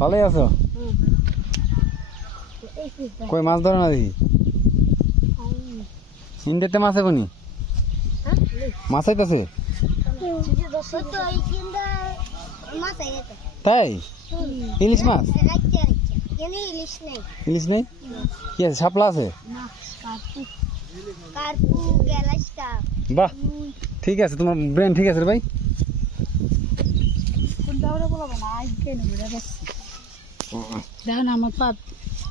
ভালোই আছো? কই মাছ ধরে না দেখি? ইন্ডেতে মাছ এবনি? মাছ আইতাছে? তাই? ইলিশ মাছ? ইলিশ নেই? কি আছে, শাপলা আছে? বাহ, ঠিক আছে, তোমার ব্রেন ঠিক আছে রে ভাই। দেখো না আমার পা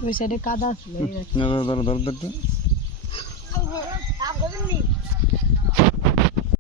ওই সাইডে কাদা আছে।